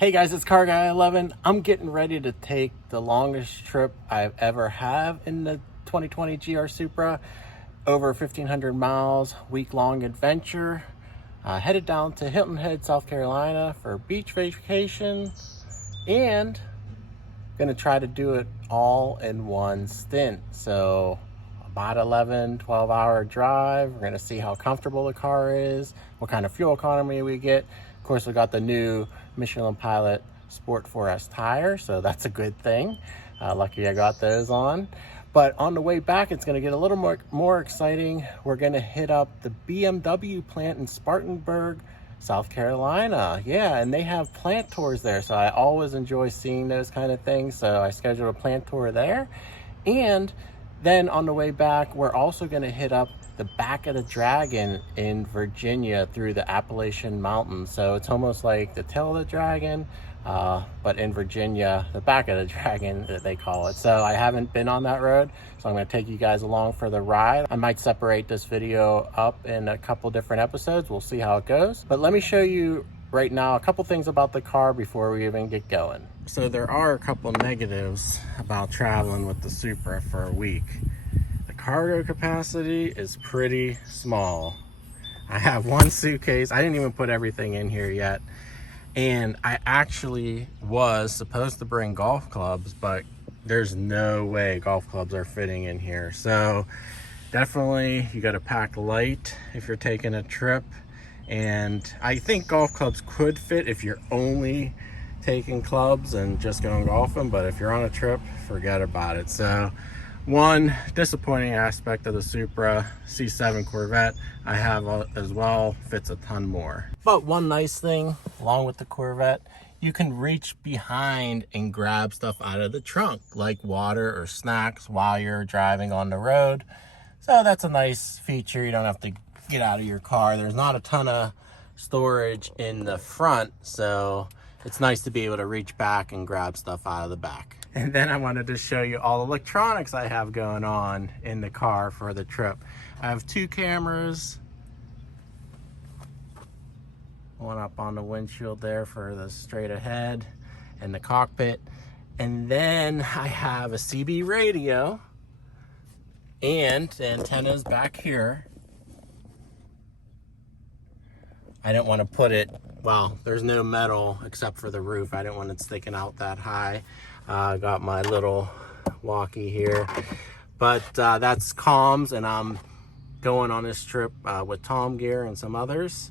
Hey guys, it's Car Guy 11. I'm getting ready to take the longest trip I've ever had in the 2020 GR Supra. Over 1,500 miles, week-long adventure. Headed down to Hilton Head, South Carolina for a beach vacation. And gonna try to do it all in one stint. So about 12-hour drive. We're gonna see how comfortable the car is, what kind of fuel economy we get. Of course, we got the new Michelin Pilot Sport 4S tire, so that's a good thing. Lucky I got those on. But on the way back, it's gonna get a little more exciting. We're gonna hit up the BMW plant in Spartanburg, South Carolina. Yeah, and they have plant tours there, so I always enjoy seeing those kind of things. So I scheduled a plant tour there. And then on the way back, we're also gonna hit up the back of the Dragon in Virginia through the Appalachian Mountains. So it's almost like the tail of the dragon, but in Virginia, the back of the dragon, that they call it. So I haven't been on that road, so I'm gonna take you guys along for the ride. I might separate this video up in a couple different episodes. We'll see how it goes. But let me show you right now a couple things about the car before we even get going. So there are a couple negatives about traveling with the Supra for a week. Cargo capacity is pretty small. I have one suitcase. I didn't even put everything in here yet. And I actually was supposed to bring golf clubs, but there's no way golf clubs are fitting in here. So definitely you got to pack light if you're taking a trip. And I think golf clubs could fit if you're only taking clubs and just going golfing, but if you're on a trip, forget about it. So one disappointing aspect of the Supra C7 Corvette I have as well, fits a ton more. But one nice thing along with the Corvette, you can reach behind and grab stuff out of the trunk like water or snacks while you're driving on the road. So that's a nice feature. You don't have to get out of your car. There's not a ton of storage in the front, so it's nice to be able to reach back and grab stuff out of the back. And then I wanted to show you all the electronics I have going on in the car for the trip. I have two cameras. One up on the windshield there for the straight ahead and the cockpit. And then I have a CB radio and the antennas back here. I didn't want to put it, well, there's no metal except for the roof. I didn't want it sticking out that high. I got my little walkie here, but that's comms, and I'm going on this trip with Tom Gear and some others,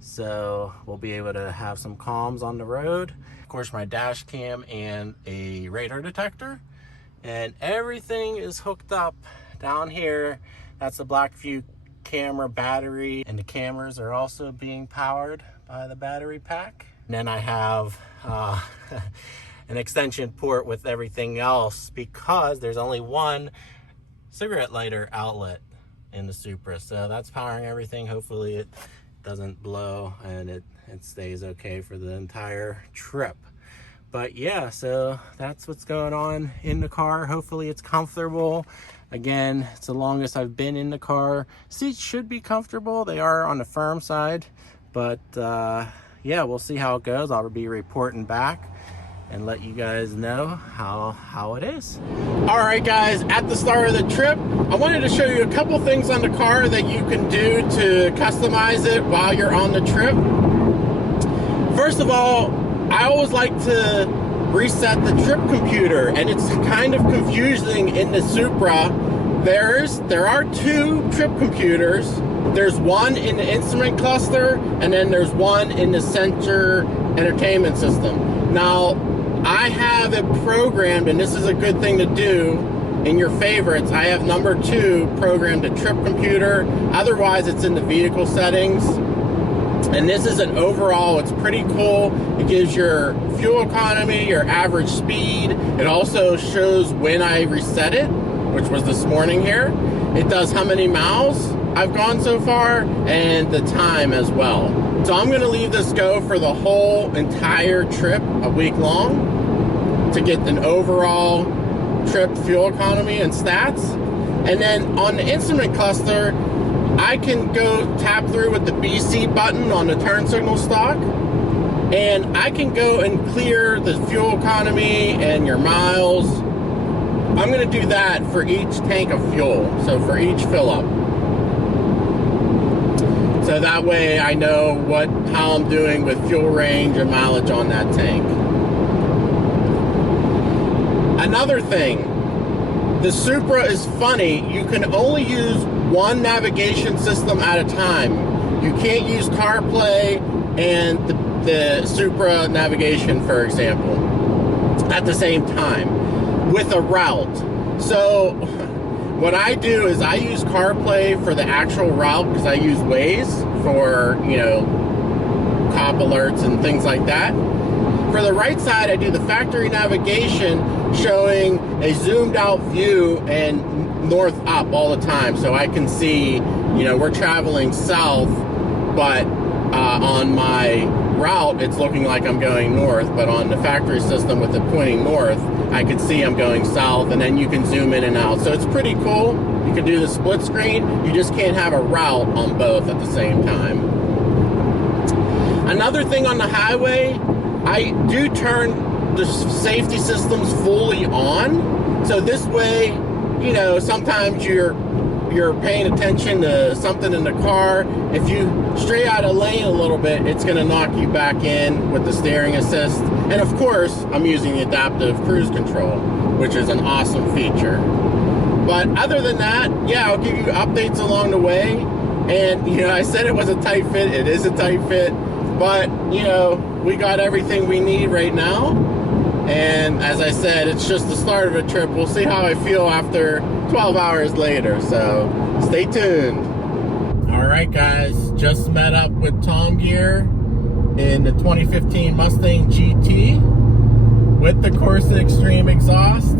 so we'll be able to have some comms on the road. Of course, my dash cam and a radar detector, and everything is hooked up down here. That's the Blackview camera battery, and the cameras are also being powered by the battery pack. And then I have an extension port with everything else because there's only one cigarette lighter outlet in the Supra, so that's powering everything. Hopefully it doesn't blow and it stays okay for the entire trip. But yeah, so that's what's going on in the car. Hopefully it's comfortable. Again, it's the longest I've been in the car. Seats should be comfortable. They are on the firm side, but yeah, we'll see how it goes. I'll be reporting back and let you guys know how it is. All right, guys, at the start of the trip, I wanted to show you a couple things on the car that you can do to customize it while you're on the trip. First of all, I always like to reset the trip computer, and it's kind of confusing in the Supra. There are two trip computers. There's one in the instrument cluster, and then there's one in the center entertainment system. Now, I have it programmed, and this is a good thing to do in your favorites. I have number 2 programmed to trip computer. Otherwise, it's in the vehicle settings. And this is an overall, it's pretty cool. It gives your fuel economy, your average speed. It also shows when I reset it, which was this morning here. It does how many miles I've gone so far and the time as well. So I'm gonna leave this go for the whole entire trip, a week long, to get an overall trip fuel economy and stats. And then on the instrument cluster, I can go tap through with the BC button on the turn signal stock, And I can go and clear the fuel economy and your miles. I'm going to do that for each tank of fuel, so for each fill up. So that way I know how I'm doing with fuel range and mileage on that tank. Another thing, the Supra is funny. You can only use one navigation system at a time. You can't use CarPlay and the Supra navigation, for example, at the same time with a route. So what I do is I use CarPlay for the actual route because I use Waze for, cop alerts and things like that. For the right side, I do the factory navigation showing a zoomed out view and north up all the time. So I can see, we're traveling south, but on my route, it's looking like I'm going north, but on the factory system with it pointing north, I can see I'm going south, and then you can zoom in and out. So it's pretty cool. You can do the split screen. You just can't have a route on both at the same time. Another thing on the highway, I do turn the safety systems fully on. So this way, sometimes you're paying attention to something in the car. If you stray out of lane a little bit, it's going to knock you back in with the steering assist. And of course, I'm using the adaptive cruise control, which is an awesome feature. But other than that, yeah, I'll give you updates along the way. And, I said it was a tight fit. It is a tight fit. But, we got everything we need right now. And as I said, it's just the start of a trip. We'll see how I feel after 12 hours later. So stay tuned. All right, guys, just met up with Tom Gear in the 2015 Mustang GT with the Corsa Extreme exhaust.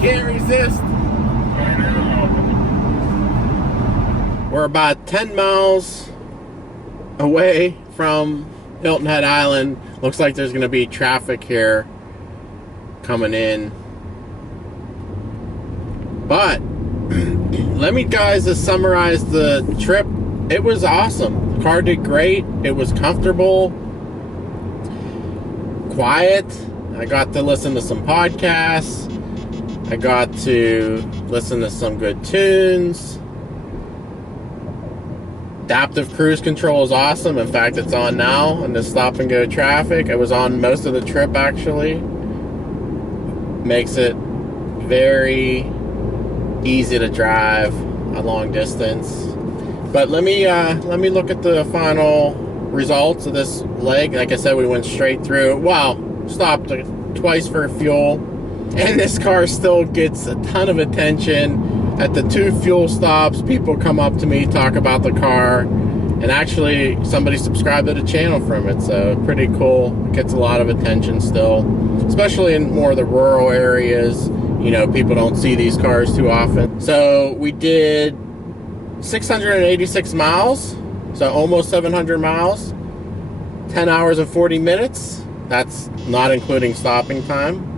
Can't resist. We're about 10 miles away from Hilton Head Island. Looks like there's going to be traffic here coming in. But let me guys just summarize the trip. It was awesome. The car did great. It was comfortable, quiet. I got to listen to some podcasts. I got to listen to some good tunes. Adaptive cruise control is awesome. In fact, it's on now in the stop and go traffic. It was on most of the trip actually. Makes it very easy to drive a long distance. But let me look at the final results of this leg. Like I said, we went straight through. Wow, stopped twice for fuel. And this car still gets a ton of attention. At the 2 fuel stops, people come up to me, talk about the car, and actually somebody subscribed to the channel from it, so pretty cool. It gets a lot of attention still, especially in more of the rural areas. People don't see these cars too often. So we did 686 miles, so almost 700 miles, 10 hours and 40 minutes. That's not including stopping time.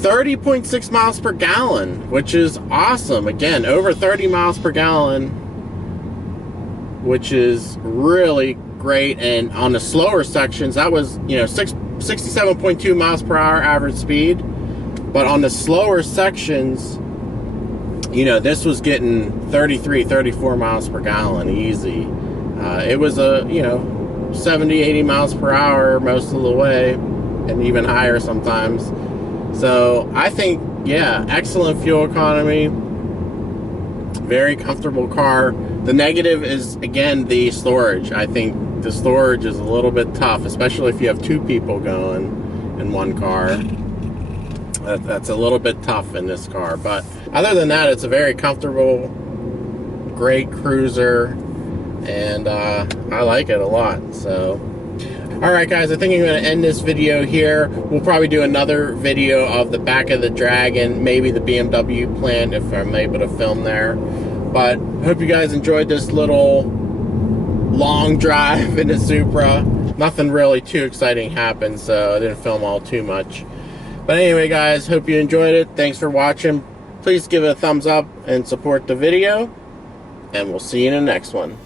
30.6 miles per gallon, which is awesome. Again, over 30 miles per gallon, which is really great. And on the slower sections, that was, 67.2 miles per hour average speed. But on the slower sections, this was getting 33, 34 miles per gallon easy. It was 70, 80 miles per hour most of the way, and even higher sometimes. So I think, yeah, excellent fuel economy, very comfortable car. The negative is, again, the storage. I think the storage is a little bit tough, especially if you have 2 people going in one car. That's a little bit tough in this car. But other than that, it's a very comfortable, great cruiser, and I like it a lot. So alright guys, I think I'm going to end this video here. We'll probably do another video of the back of the Dragon, maybe the BMW plant if I'm able to film there. But hope you guys enjoyed this little long drive in the Supra. nothing really too exciting happened, so I didn't film all too much. But anyway, guys, hope you enjoyed it. Thanks for watching. Please give it a thumbs up and support the video, and we'll see you in the next one.